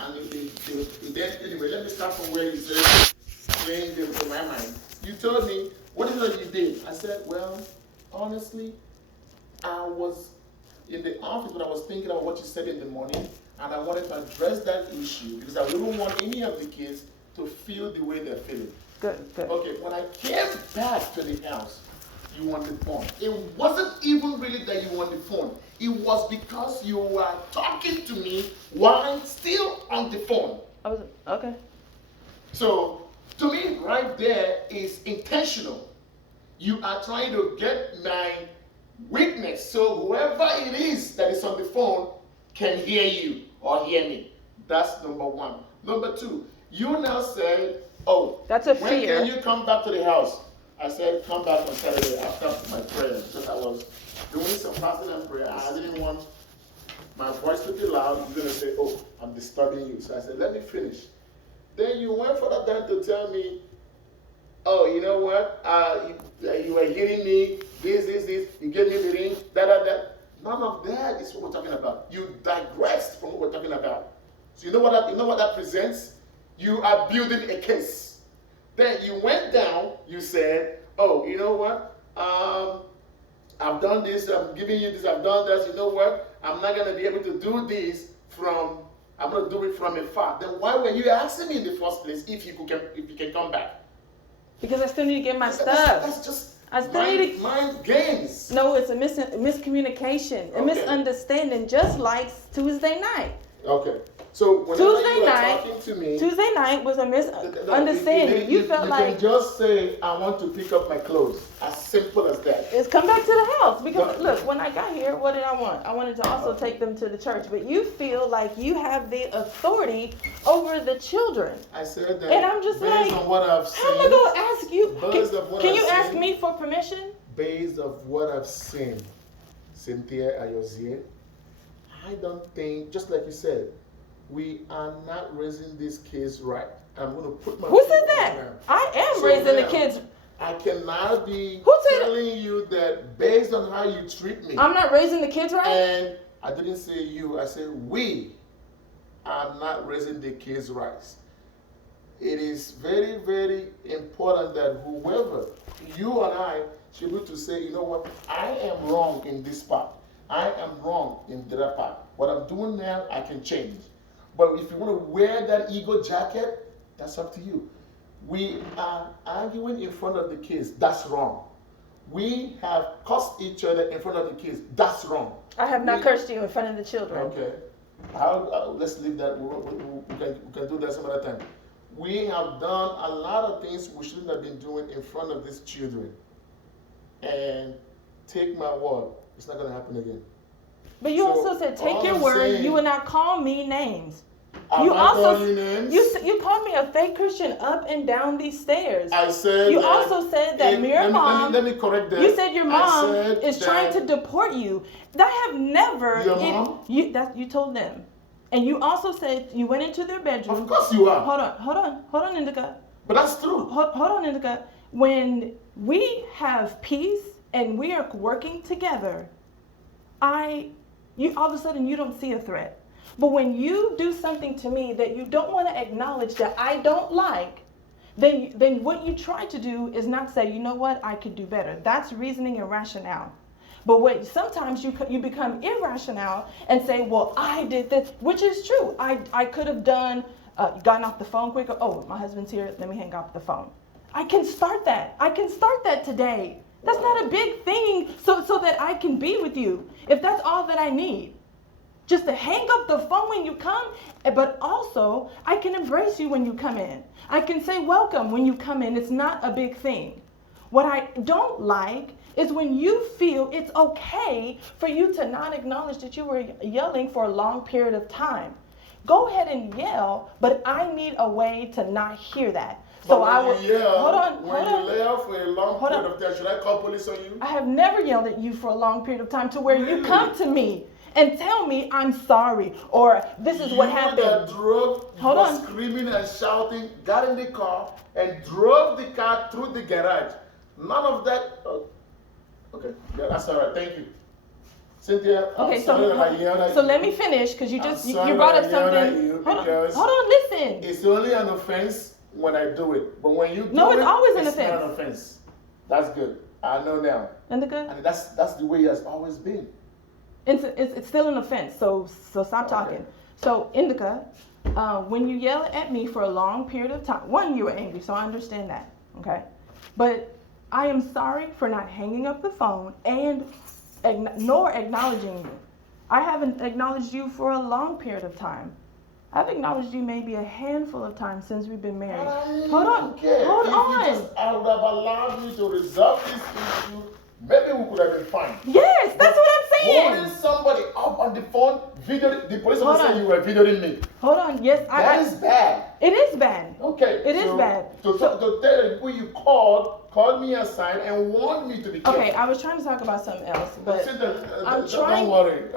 And then, anyway, let me start from where you said, playing them in my mind. You told me, what is it you did? I said, well, honestly, I was in the office, but I was thinking about what you said in the morning, and I wanted to address that issue because I wouldn't want any of the kids to feel the way they're feeling. Good. Okay, when I came back to the house, you want the phone. It wasn't even really that you want the phone. It was because you were talking to me while still on the phone. Okay. So, to me, right there is intentional. You are trying to get my witness so whoever it is that is on the phone can hear you or hear me. That's number one. Number two, you now say, oh, that's a when fear. can you come back to the house? I said, come back on Saturday after my prayer because I was doing some fasting and prayer. I didn't want my voice to be loud. You're going to say, oh, I'm disturbing you. So I said, let me finish. Then you went for that time to tell me, oh, you know what? You were hitting me, this. You gave me the ring, that. None of that is what we're talking about. You digressed from what we're talking about. So you know what that presents? You are building a case. Then you went down, you said, oh, you know what? I've done this, I'm giving you this, I've done this, you know what? I'm not going to be able to do this I'm going to do it from afar. Then why were you asking me in the first place if you can come back? Because I still need to get my stuff. That's just mind games. No, it's a miscommunication, a misunderstanding, just like Tuesday night. Okay. So whenever you are talking to me, Tuesday night was a misunderstanding. You felt like you can just say, I want to pick up my clothes. As simple as that. It's come back to the house. Because look, when I got here, what did I want? I wanted to also take them to the church. But you feel like you have the authority over the children. I said that. And I'm just based on what I've seen. How am I going to ask you? Can you ask me for permission? Based on what I've seen, Cynthia Ayozie, I don't think, just like you said, we are not raising these kids right. I'm going to put my... Who said that? I am raising the kids. I cannot be telling you that based on how you treat me. I'm not raising the kids right? And I didn't say you. I said we are not raising the kids right. It is very, very important that whoever, you and I, should be able to say, you know what, I am wrong in this part. I am wrong in the other part. What I'm doing now, I can change. But if you want to wear that ego jacket, that's up to you. We are arguing in front of the kids. That's wrong. We have cursed each other in front of the kids. That's wrong. I have not cursed you in front of the children. Okay. Let's leave that. We can do that some other time. We have done a lot of things we shouldn't have been doing in front of these children. And take my word, it's not going to happen again. But you also said, take your word, you will not call me names. You also names? You called me a fake Christian up and down these stairs. I said you also said that your mom. Let me correct that. You said your mom is trying to deport you. That have never. Your mom? You told them, and you also said you went into their bedroom. Of course you are. Hold on, Indica. But that's true. Hold on, Indica. When we have peace and we are working together, you all of a sudden you don't see a threat. But when you do something to me that you don't want to acknowledge that I don't like, then what you try to do is not say, you know what, I could do better. That's reasoning and rationale. But sometimes you become irrational and say, well, I did this, which is true. I could have gotten off the phone quicker. Oh, my husband's here. Let me hang up the phone. I can start that. I can start that today. That's not a big thing so that I can be with you. If that's all that I need. Just to hang up the phone when you come, but also I can embrace you when you come in. I can say welcome when you come in. It's not a big thing. What I don't like is when you feel it's okay for you to not acknowledge that you were yelling for a long period of time. Go ahead and yell, but I need a way to not hear that. So I will yell. When you yell for a long period of time, should I call police on you? I have never yelled at you for a long period of time to where you come to me and tell me I'm sorry or this is what happened. You that drove, screaming and shouting, got in the car and drove the car through the garage. None of that. Oh, okay, yeah, that's all right. Thank you. Cynthia, I'm Okay, sorry that I yelled at so you. let me finish because you just I'm you sorry brought that up I yelled at something. you Hold on, because hold on, listen. It's only an offense when I do it, but when you do No, it, it's always an it's not offense. an offense. That's good. I know now, Indica, and that's the way it has always been. it's still an offense. So stop talking. So Indica, when you yell at me for a long period of time, one, you were angry, so I understand that. Okay, but I am sorry for not hanging up the phone and nor acknowledging you. I haven't acknowledged you for a long period of time. I've acknowledged you maybe a handful of times since we've been married. Hold on. Okay. Hold if on. You just, I would have allowed you to resolve this issue. Maybe we could have been fine. Yes, that's what I'm saying. Holding somebody up on the phone, videoing, the police Hold officer on. said you were videoing me. Hold on. Yes, That is bad. It is bad. Okay. It is bad. To tell the people you called me aside and warned me to be careful. Okay, I was trying to talk about something else, but I'm Don't trying. worry.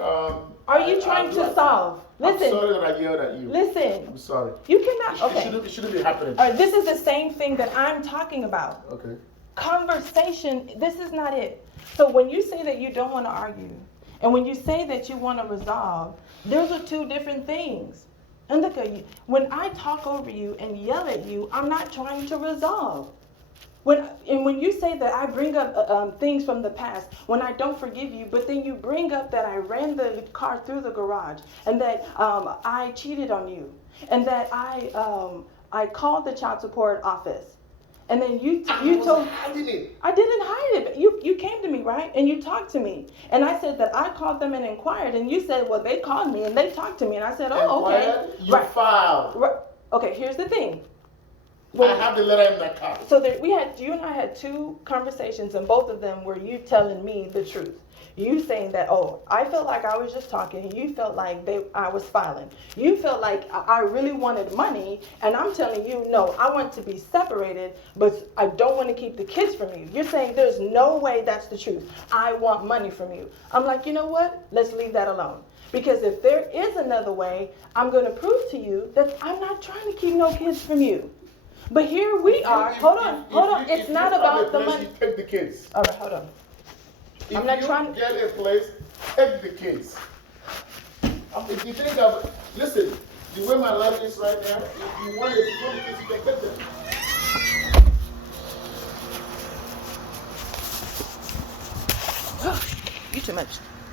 Are you trying to solve? Listen. I'm sorry that I yelled at you. Listen. I'm sorry. You cannot. Okay. It shouldn't be happening. All right. This is the same thing that I'm talking about. Okay. Conversation. This is not it. So when you say that you don't want to argue, and when you say that you want to resolve, those are two different things. And look at you. When I talk over you and yell at you, I'm not trying to resolve. When you say that I bring up things from the past, when I don't forgive you, but then you bring up that I ran the car through the garage, and that I cheated on you, and that I called the child support office, and then you told hiding it. I didn't hide it. You came to me, right? And you talked to me. And I said that I called them and inquired. And you said, well, they called me and they talked to me. And I said, oh, okay. You filed. Right. Okay, here's the thing. I have the letter in my car. So you and I had two conversations, and both of them were you telling me the truth. You saying that, oh, I felt like I was just talking. You felt like I was filing. You felt like I really wanted money, and I'm telling you, no, I want to be separated, but I don't want to keep the kids from you. You're saying there's no way that's the truth. I want money from you. I'm like, you know what? Let's leave that alone. Because if there is another way, I'm going to prove to you that I'm not trying to keep no kids from you. But here we are. Hold on. It's not about the money. Take the kids. All right, hold on. I'm not trying to get a place, take the kids. If you think of, listen, the way my life is right now, if you want the kids, you can get them. You too much.